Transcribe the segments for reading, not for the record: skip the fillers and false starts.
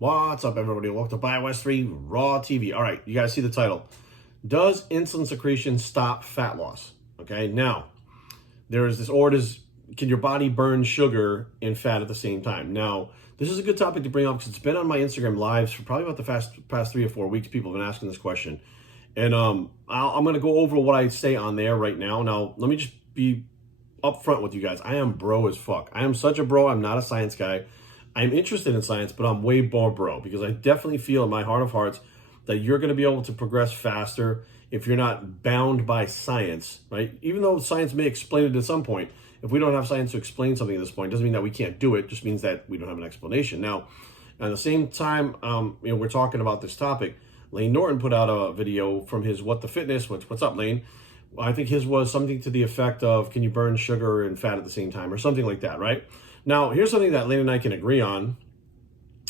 What's up, everybody? Welcome to BioWest 3 Raw TV. All right, you guys see the title. Does insulin secretion stop fat loss? Okay, now, there is this, or can your body burn sugar and fat at the same time? Now, this is a good topic to bring up because it's been on my Instagram lives for probably about the past 3 or 4 weeks. People have been asking this question. And I'm going to go over what I say on there right now. Now, let me just be upfront with you guys. I am bro as fuck. I am such a bro. I'm not a science guy. I'm interested in science, but I'm way more bro because I definitely feel in my heart of hearts that you're going to be able to progress faster if you're not bound by science, right? Even though science may explain it at some point, if we don't have science to explain something at this point, doesn't mean that we can't do it. It just means that we don't have an explanation. Now, at the same time, we're talking about this topic. Lane Norton put out a video from his What the Fitness. What's up, Lane? I think his was something to the effect of, can you burn sugar and fat at the same time, or something like that, right? Now, here's something that Lane and I can agree on.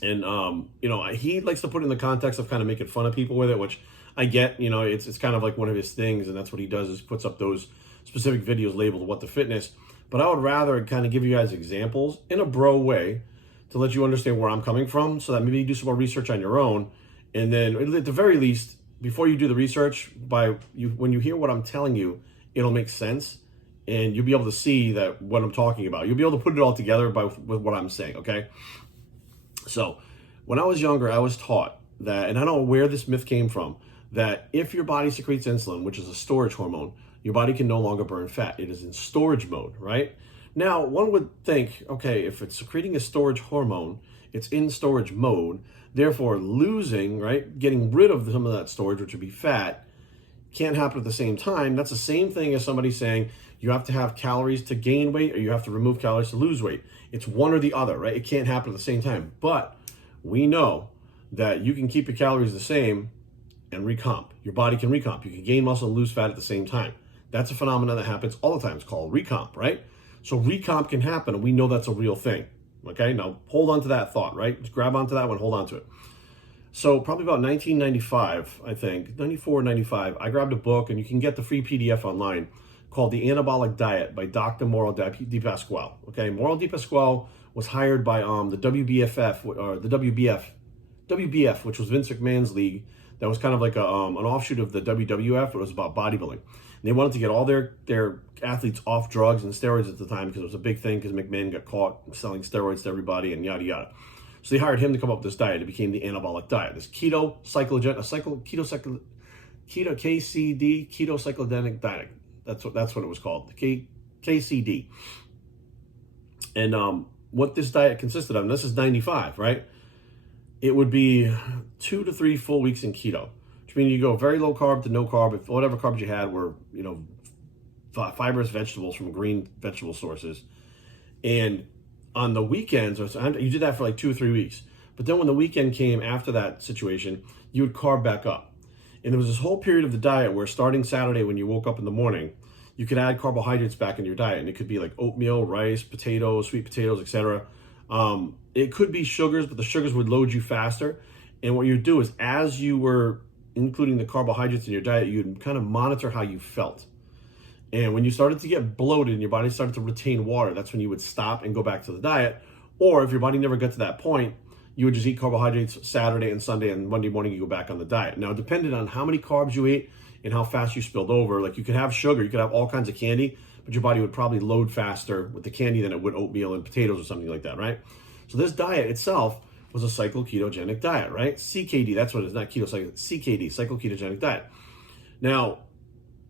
And, he likes to put it in the context of kind of making fun of people with it, which I get. It's kind of like one of his things, and that's what he does, is puts up those specific videos labeled What the Fitness. But I would rather kind of give you guys examples in a bro way to let you understand where I'm coming from, so that maybe you do some more research on your own. And then, at the very least, before you do the research, when you hear what I'm telling you, it'll make sense. And you'll be able to see that what I'm talking about. You'll be able to put it all together with what I'm saying, okay? So, when I was younger, I was taught that, and I don't know where this myth came from, that if your body secretes insulin, which is a storage hormone, your body can no longer burn fat. It is in storage mode, right? Now, one would think, okay, if it's secreting a storage hormone, it's in storage mode, therefore losing, right, getting rid of some of that storage, which would be fat, can't happen at the same time. That's the same thing as somebody saying you have to have calories to gain weight or you have to remove calories to lose weight. It's one or the other, right? It can't happen at the same time. But we know that you can keep your calories the same and recomp. Your body can recomp. You can gain muscle and lose fat at the same time. That's a phenomenon that happens all the time. It's called recomp, right? So recomp can happen, and we know that's a real thing. Okay, now hold on to that thought, right? Just grab onto that one, hold on to it. So probably about 1995, I think, 94, 95, I grabbed a book, and you can get the free PDF online, called The Anabolic Diet by Dr. Mauro Di Pasquale. Okay, Mauro Di Pasquale was hired by the WBFF, or the WBF, which was Vince McMahon's league. That was kind of like an offshoot of the WWF, but it was about bodybuilding. And they wanted to get all their athletes off drugs and steroids at the time because it was a big thing because McMahon got caught selling steroids to everybody and yada, yada. So they hired him to come up with this diet. It became the Anabolic Diet. This keto-cyclogenic diet. That's what it was called, the KCD. And what this diet consisted of, and this is 95, right? It would be 2 to 3 full weeks in keto, which means you go very low carb to no carb. If whatever carbs you had were, fibrous vegetables from green vegetable sources. And on the weekends, you did that for like 2 or 3 weeks. But then when the weekend came after that situation, you would carb back up. And there was this whole period of the diet where starting Saturday when you woke up in the morning, you could add carbohydrates back in your diet. And it could be like oatmeal, rice, potatoes, sweet potatoes, etc. It could be sugars, but the sugars would load you faster. And what you'd do is, as you were including the carbohydrates in your diet, you'd kind of monitor how you felt. And when you started to get bloated and your body started to retain water, that's when you would stop and go back to the diet. Or if your body never got to that point, you would just eat carbohydrates Saturday and Sunday, and Monday morning you go back on the diet. Now, depending on how many carbs you ate and how fast you spilled over, like you could have sugar, you could have all kinds of candy, but your body would probably load faster with the candy than it would oatmeal and potatoes or something like that, right? So this diet itself was a cyclo-ketogenic diet, right? CKD, that's what it is, not keto, CKD, cyclo-ketogenic diet. Now,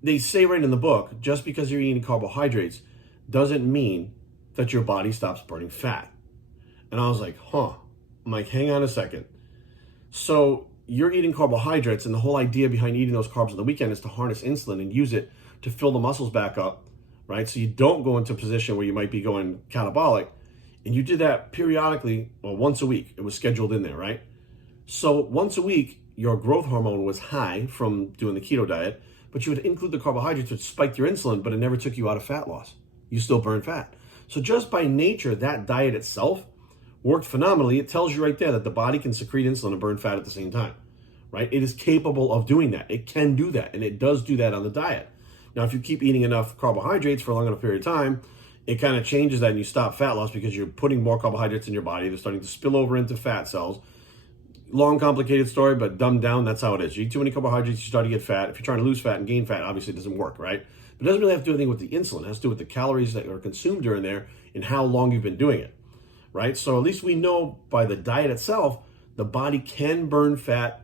they say right in the book, just because you're eating carbohydrates doesn't mean that your body stops burning fat. And I was like, I'm like, hang on a second. So you're eating carbohydrates, and the whole idea behind eating those carbs on the weekend is to harness insulin and use it to fill the muscles back up, right? So you don't go into a position where you might be going catabolic. And you did that periodically, or once a week. It was scheduled in there, right? So once a week, your growth hormone was high from doing the keto diet, but you would include the carbohydrates, which spiked your insulin, but it never took you out of fat loss. You still burn fat. So just by nature, that diet itself worked phenomenally. It tells you right there that the body can secrete insulin and burn fat at the same time, right? It is capable of doing that. It can do that, and it does do that on the diet. Now, if you keep eating enough carbohydrates for a long enough period of time, it kind of changes that and you stop fat loss because you're putting more carbohydrates in your body. They're starting to spill over into fat cells. long, complicated story, but dumbed down, that's how it is. You eat too many carbohydrates, you start to get fat. If you're trying to lose fat and gain fat, obviously it doesn't work, right? But it doesn't really have to do anything with the insulin. It has to do with the calories that are consumed during there and how long you've been doing it, right? So at least we know by the diet itself, the body can burn fat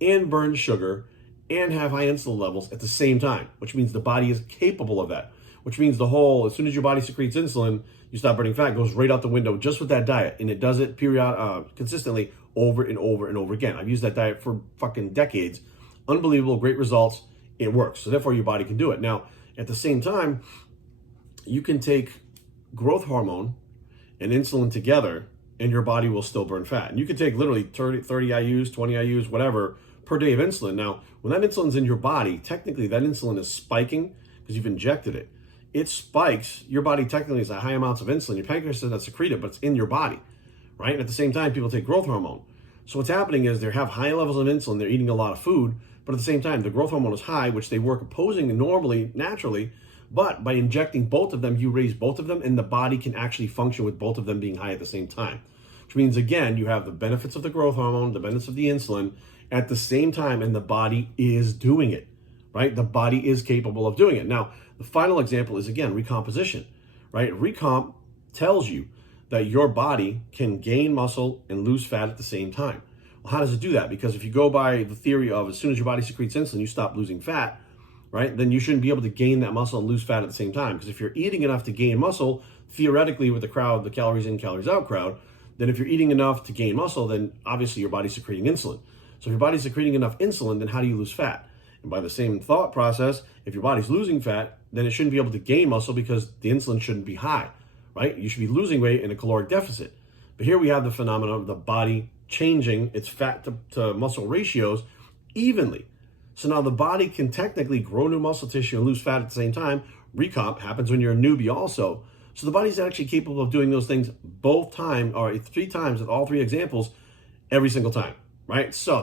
and burn sugar and have high insulin levels at the same time, which means the body is capable of that, which means the whole, as soon as your body secretes insulin, you stop burning fat, goes right out the window just with that diet. And it does it consistently over and over and over again. I've used that diet for fucking decades. Unbelievable, great results. It works. So therefore your body can do it. Now, at the same time, you can take growth hormone and insulin together and your body will still burn fat. And you can take literally 30 IUs, 20 IUs, whatever, per day of insulin. Now, when that insulin's in your body, technically that insulin is spiking because you've injected it. It spikes. Your body technically has high amounts of insulin. Your pancreas doesn't secrete it, but it's in your body, right? And at the same time, people take growth hormone. So what's happening is they have high levels of insulin. They're eating a lot of food, but at the same time, the growth hormone is high, which they work opposing normally, naturally. But by injecting both of them, you raise both of them, and the body can actually function with both of them being high at the same time. Which means, again, you have the benefits of the growth hormone, the benefits of the insulin at the same time, and the body is doing it, right? The body is capable of doing it. Now, the final example is, again, recomposition, right? Recomp tells you that your body can gain muscle and lose fat at the same time. Well, how does it do that? Because if you go by the theory of as soon as your body secretes insulin, you stop losing fat, right? Then you shouldn't be able to gain that muscle and lose fat at the same time. Because if you're eating enough to gain muscle, theoretically with the crowd, the calories in, calories out crowd, then if you're eating enough to gain muscle, then obviously your body's secreting insulin. So if your body's secreting enough insulin, then how do you lose fat? And by the same thought process, if your body's losing fat, then it shouldn't be able to gain muscle because the insulin shouldn't be high, right? You should be losing weight in a caloric deficit. But here we have the phenomenon of the body changing its fat to muscle ratios evenly. So now the body can technically grow new muscle tissue and lose fat at the same time. Recomp happens when you're a newbie also. So the body's actually capable of doing those things both times, or 3 times with all 3 examples, every single time, right? So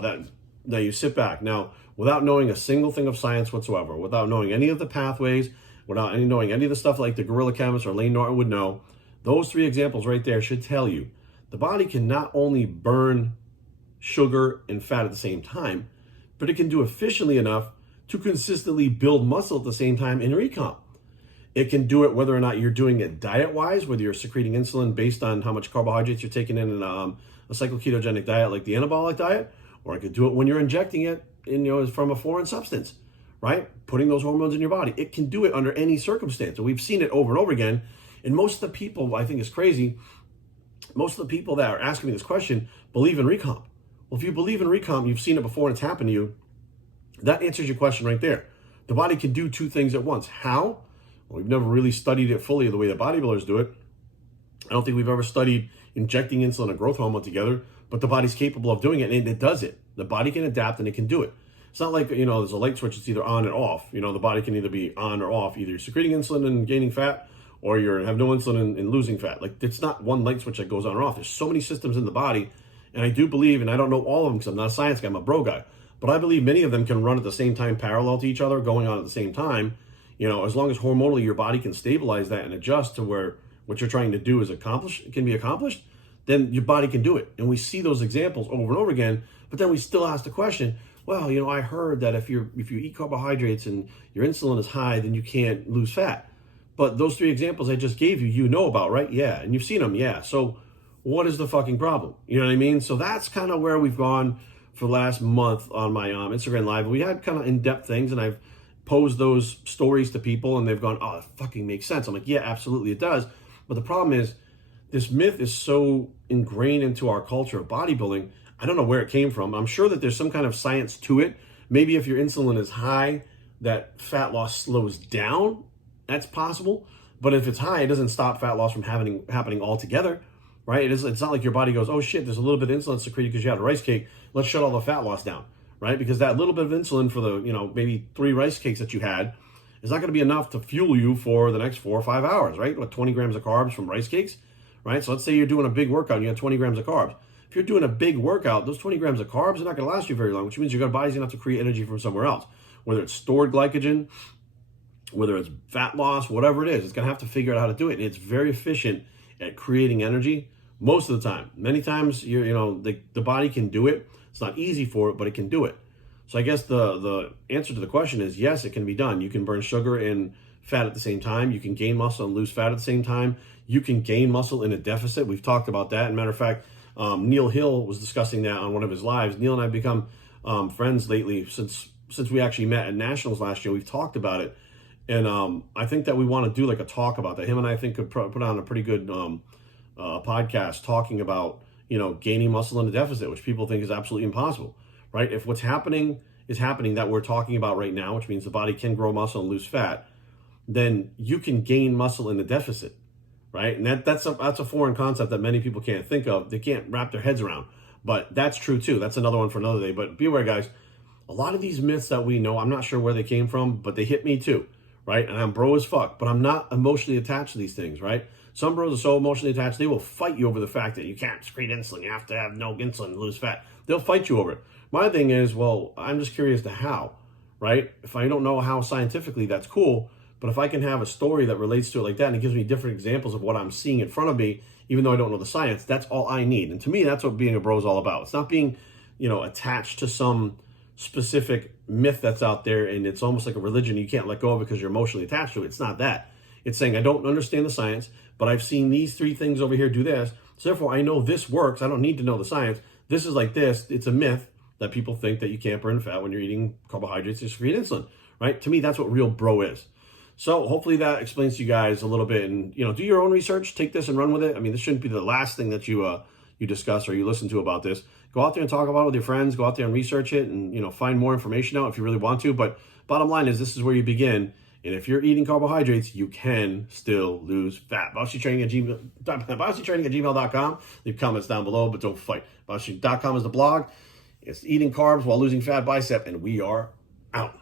that you sit back. Now, without knowing a single thing of science whatsoever, without knowing any of the pathways, without knowing any of the stuff like the gorilla chemist or Lane Norton would know, those 3 examples right there should tell you the body can not only burn sugar and fat at the same time, but it can do efficiently enough to consistently build muscle at the same time in recomp. It can do it whether or not you're doing it diet-wise, whether you're secreting insulin based on how much carbohydrates you're taking in a cycloketogenic diet like the anabolic diet, or it could do it when you're injecting it from a foreign substance, right? Putting those hormones in your body. It can do it under any circumstance. And we've seen it over and over again. And most of the people, I think it's crazy, most of the people that are asking me this question believe in recomp. Well, if you believe in recomp, you've seen it before and it's happened to you, that answers your question right there. The body can do 2 things at once. How? Well, we've never really studied it fully the way the bodybuilders do it. I don't think we've ever studied injecting insulin and growth hormone together, but the body's capable of doing it, and it does it. The body can adapt, and it can do it. It's not like, there's a light switch. It's either on and off. The body can either be on or off. Either you're secreting insulin and gaining fat, or you have no insulin and losing fat. Like, it's not one light switch that goes on or off. There's so many systems in the body, and I do believe, and I don't know all of them because I'm not a science guy, I'm a bro guy, but I believe many of them can run at the same time, parallel to each other, going on at the same time. As long as hormonally your body can stabilize that and adjust to where what you're trying to do can be accomplished, then your body can do it. And we see those examples over and over again, but then we still ask the question, well, I heard that if you eat carbohydrates and your insulin is high, then you can't lose fat. But those 3 examples I just gave you know about, right? Yeah. And you've seen them. Yeah. So what is the fucking problem? You know what I mean? So that's kind of where we've gone for the last month on my Instagram Live. We had kind of in-depth things, and I've posed those stories to people, and they've gone, oh, it fucking makes sense. I'm like, yeah, absolutely it does. But the problem is, this myth is so ingrained into our culture of bodybuilding. I don't know where it came from. I'm sure that there's some kind of science to it. Maybe if your insulin is high, that fat loss slows down. That's possible. But if it's high, it doesn't stop fat loss from happening altogether, right? It's not like your body goes, oh shit, there's a little bit of insulin secreted because you had a rice cake. Let's shut all the fat loss down, right? Because that little bit of insulin for the, maybe 3 rice cakes that you had is not going to be enough to fuel you for the next 4 or 5 hours, right? 20 grams of carbs from rice cakes, right? So let's say you're doing a big workout and you have 20 grams of carbs. If you're doing a big workout, those 20 grams of carbs are not going to last you very long, which means your body's going to have to create energy from somewhere else, whether it's stored glycogen, whether it's fat loss, whatever it is. It's going to have to figure out how to do it. And it's very efficient at creating energy most of the time. Many times, the body can do it. It's not easy for it, but it can do it. So I guess the answer to the question is yes, it can be done. You can burn sugar and fat at the same time. You can gain muscle and lose fat at the same time. You can gain muscle in a deficit. We've talked about that. As a matter of fact, Neil Hill was discussing that on one of his lives. Neil and I have become friends lately since we actually met at Nationals last year. We've talked about it. And I think that we want to do like a talk about that. Him and I think could put on a pretty good podcast talking about, gaining muscle in a deficit, which people think is absolutely impossible, right? If what's happening is happening that we're talking about right now, which means the body can grow muscle and lose fat, then you can gain muscle in a deficit, right? And that's a foreign concept that many people can't think of. They can't wrap their heads around. But that's true too. That's another one for another day. But be aware, guys, a lot of these myths that we know, I'm not sure where they came from, but they hit me too, right? And I'm bro as fuck, but I'm not emotionally attached to these things, right? Some bros are so emotionally attached, they will fight you over the fact that you can't secrete insulin. You have to have no insulin to lose fat. They'll fight you over it. My thing is, well, I'm just curious to how, right? If I don't know how scientifically, that's cool. But if I can have a story that relates to it like that, and it gives me different examples of what I'm seeing in front of me, even though I don't know the science, that's all I need. And to me, that's what being a bro is all about. It's not being, attached to some specific myth that's out there, and it's almost like a religion you can't let go of because you're emotionally attached to it. It's not that. It's saying I don't understand the science, but I've seen these 3 things over here do this, so therefore I know this works. I don't need to know the science. This is like this. It's a myth that people think that you can't burn fat when you're eating carbohydrates and secrete insulin, right? To me, that's what real bro is. So hopefully that explains to you guys a little bit, and do your own research, take this and run with it. I mean, this shouldn't be the last thing that you discuss or you listen to about this. Go out there and talk about it with your friends. Go out there and research it, and find more information out if you really want to. But bottom line is, this is where you begin. And if you're eating carbohydrates, you can still lose fat. BossTraining@gmail.com. Leave comments down below, but don't fight. BossTraining.com is the blog. It's eating carbs while losing fat bicep, and we are out.